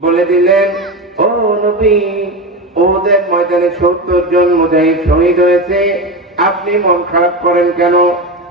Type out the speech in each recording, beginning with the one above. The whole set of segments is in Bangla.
বলে দিলেন, ও নবী, ওদের ময়দানে সত্তর জন মুজাহিদ শহীদ হয়েছে। আপনি মন খারাপ করেন কেন?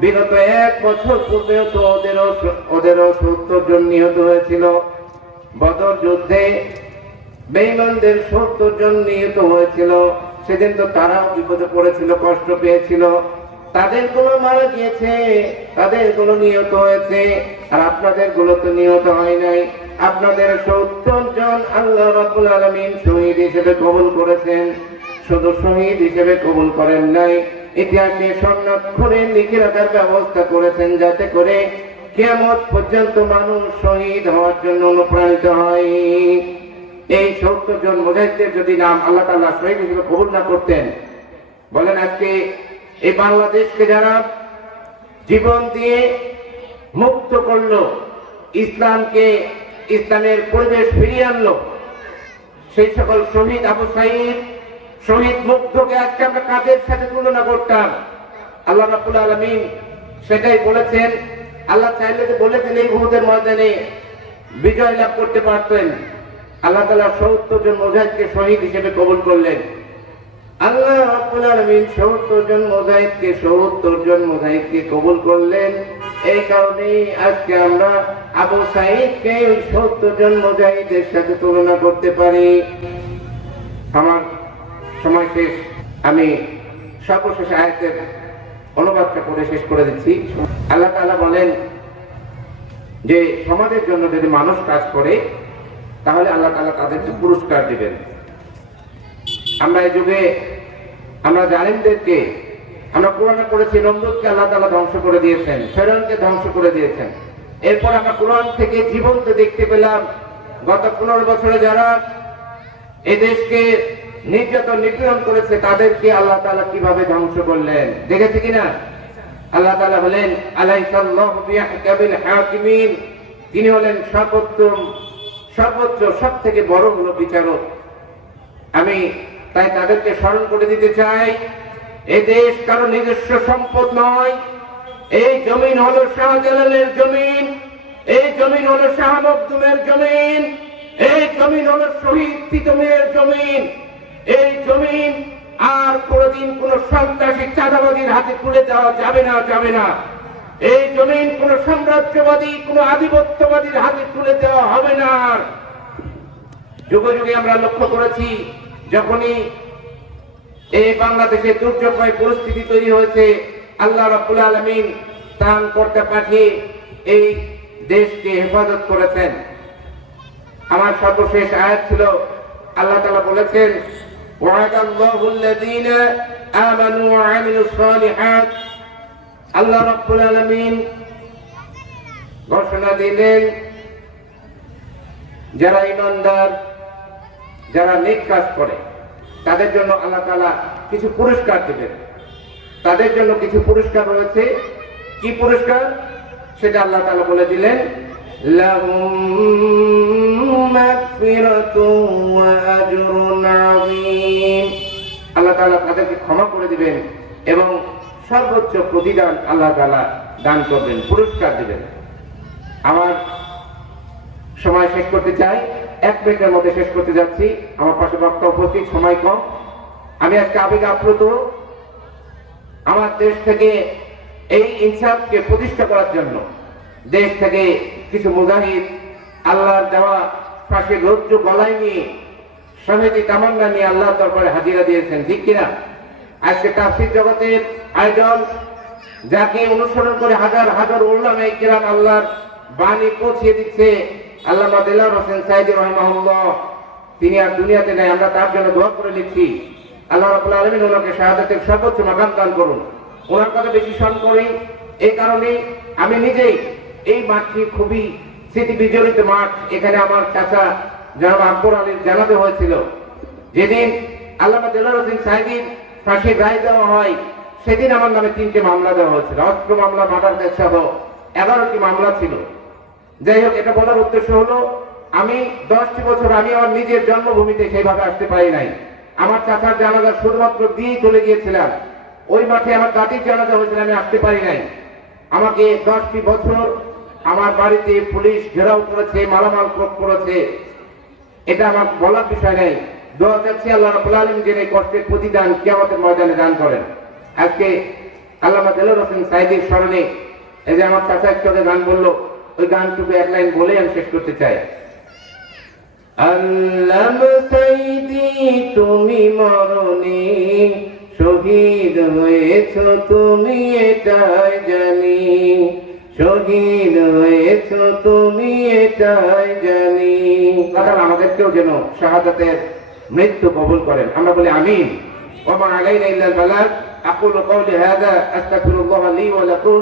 বিগত এক বছর পূর্বেও তো ওদেরও ওদেরও সত্তর জন নিহত হয়েছিল। বদর যুদ্ধে বেইমানদের সত্তর জন নিহত হয়েছিল। সেদিন তো তারাও বিপদে পড়েছিল, কষ্ট পেয়েছিল। তাদেরগুলো মারা গিয়েছে, তাদেরগুলো নিহত হয়েছে, আর আপনাদেরগুলো তো নিহত হয় নাই। আপনাদের সত্তর জন আল্লাহ রাব্বুল আলামিন শহীদ হিসেবে কবুল করেছেন। শুধু শহীদ হিসেবে কবুল করেন নাই, ইতিহাসে স্বর্ণাক্ষরে লিখে রাখার ব্যবস্থা করেছেন যাতে করে কিয়ামত পর্যন্ত মানুষ শহীদ হওয়ার জন্য অনুপ্রাণিত হয়। এই সত্তর জন মুজাহিদদের যদি নাম আল্লাহ তাআলা শহীদ হিসেবে কবুল না করতেন, বলেন আজকে এই বাংলাদেশকে যারা জীবন দিয়ে মুক্ত করল, ইসলামকে ইসলামের পরিবেশ ফিরিয়ে আনলো। সেই সকল শহীদ আবু সাইদ, শহীদ মুগ্ধকে আজকে আমরা কাদের সাথে তুলনা করতাম? আল্লাহ রাব্বুল আলামিন সেটাই বলেছেন। আল্লাহ চাইলে যে বলে দিলে উহুদের ময়দানে বিজয় লাভ করতে পারতেন। আল্লাহ তালা সত্তর জন মুজাহিদকে শহীদ হিসেবে কবুল করলেন। আল্লাহ রাব্বুল আলামিন 70 জন মুজাহিদকে 70 জন মুজাহিদকে কবুল করলেন। এই কারণে আজকে আমরা আবু ওই 70 জন মুজাহিদের সাথে তুলনা করতে পারি। আমার সময় শেষ। আমি সর্বশেষ আয়াতের অনুবাদটা করে শেষ করে দিচ্ছি। আল্লাহ তালা বলেন যে, সমাজের জন্য যদি মানুষ কাজ করে, তাহলে আল্লাহ তাআলা তাদেরকে পুরস্কার দিবেন। আমরা এই যুগে আমরা জালিমদেরকে আমরা কোরআনে পড়েছি নমরুদকে আল্লাহ তাআলা ধ্বংস করে দিয়েছেন ফেরনকে ধ্বংস করে দিয়েছেন। এরপর আমরা কোরআন থেকে জীবন্ত দেখতে পেলাম, গত পনেরো বছরে যারা এই দেশকে নির্যাতন, নিপীড়ন করেছে, তাদেরকে আল্লাহ তাআলা কীভাবে ধ্বংস করলেন? দেখেছে কিনা আল্লাহ তাআলা বলেন, আলাইসাল্লাহু বিয়াহকামিল হাকিমিন। তিনি হলেন সর্বোত্তম, সর্বোচ্চ সব থেকে বড় হলো বিচারক। আমি তাই তাদেরকে স্মরণ করে দিতে চাই। এ দেশ কারও নিজস্ব সম্পদ নয়। এই জমিন হলো শাহজালালের জমিন, এই জমিন হলো শাহ মখদুমের জমিন, এই জমিন হলো শহীদ তিতমের জমিন। এই জমিন আর কোনদিন কোন সন্ত্রাসী চাঁদাবাদীর হাতে তুলে দেওয়া যাবে না যাবে না। এই জমিন কোন সাম্রাজ্যবাদী, কোন আধিপত্যবাদীর হাতে তুলে দেওয়া হবে না। যুগে যুগে আমরা লক্ষ্য করেছি, যখনই এই বাংলাদেশে দুর্যোগময় পরিস্থিতি তৈরি হয়েছে। আল্লাহ রব্বুল আলমিন ত্রাণ করতে পাঠিয়ে এই দেশকে হেফাজত করেছেন। আমার সর্বশেষ আয়াত ছিল, আল্লাহ তালা বলেছেন আল্লাহ রব্বুল আলমিন ঘোষণা দিলেন, যারা ইমানদার যারা নেক কাজ করে তাদের জন্য আল্লাহ তাআলা কিছু পুরস্কার দেবেন। তাদের জন্য কিছু পুরস্কার রয়েছে। কি পুরস্কার? সেটা আল্লাহ তাআলা বলে দিলেন আল্লাহ তাআলা তাদেরকে ক্ষমা করে দিবেন এবং সর্বোচ্চ প্রতিদান আল্লাহ তাআলা দান করবেন, পুরস্কার দিবেন। আমার সময় শেষ করতে চাই। এক মিনিটের মধ্যে শেষ করতে যাচ্ছি। আমার পাশে বক্তা উপস্থিত, সময় কম। আমি আজকে আবেগ আপ্লুত। আমার দেশ থেকে এই ইনসাফকে প্রতিষ্ঠা করার জন্য দেশ থেকে কিছু মুজাহিদ আল্লাহর দেওয়া পাশে রৌদ্র গলায় নিয়ে, সমিতি তামান্না নিয়ে আল্লাহর দরবারে হাজিরা দিয়েছেন, ঠিক কিনা? আজকে তাফসির জগতের আয়োজন যাকে অনুসরণ করে হাজার হাজার উল্লামে কিরাম আল্লাহর বাণী পৌঁছিয়ে দিচ্ছে আল্লামা দিলার হোসেন সাইদি রহমাহুল্লাহ, তিনি আর দুনিয়াতে নেই, আমরা তার জন্য দোয়া করে নিচ্ছি। আল্লাহ রাবুল আলমিন ওনাকে শাহাদাতের সর্বোচ্চ মাকাম দান করুন। ওনার কথা বেশি স্মরণ করি, এই কারণে আমি নিজেই এই মাঠটি খুবই স্মৃতি বিজড়িত মাঠ, এখানে আমার চাচা জনাব আকবর আলীর জানাতে হয়েছিল। যেদিন আল্লামা দিলার হোসেন সাইদির ফাঁসি রায় দেওয়া হয়, সেদিন আমার নামে তিনটে মামলা দেওয়া হয়েছিল। অস্ত্র মামলা, মার্ডার কেস সহ এগারোটি মামলা ছিল। যাই হোক, এটা বলার উদ্দেশ্য হলো, আমি দশটি বছর আমি আমার নিজের জন্মভূমিতে সেইভাবে আসতে পারি নাই। আমার চাচার জানাজা শুধুমাত্র দিয়েই চলে গিয়েছিলাম। ওই মাঠে আমার দাদির জানাজা হয়েছিল, আমি আসতে পারি নাই। আমাকে দশটি বছর আমার বাড়িতে পুলিশ ঘেরাও করেছে, মালামাল করেছে। এটা আমার বলার বিষয় নেই। দোয়া চাচ্ছি আল্লাহ রাব্বুল আলামিন যে এই কষ্টের প্রতিদান কিয়ামতের ময়দানে দান করেন। আজকে আল্লামা দেলোর সাইদির স্মরণে এই যে আমার চাচা আগে গান বলল ওই গানটুকু এক লাইন বলেই আমি শেষ করতে চাই আল্লাহ সাইদি তুমি মরণি শহীদ হয়েছ তুমি এটাই জানি শহীদ হয়েছ তুমি এটাই জানি আল্লাহ আমাদেরকেও যেন শাহাদাতের মৃত্যু কবুল করেন আমরা বলি আমিন وما علينا الا البلاغ اقول قولي هذا استغفر الله لي ولكم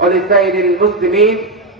ولسائر المسلمين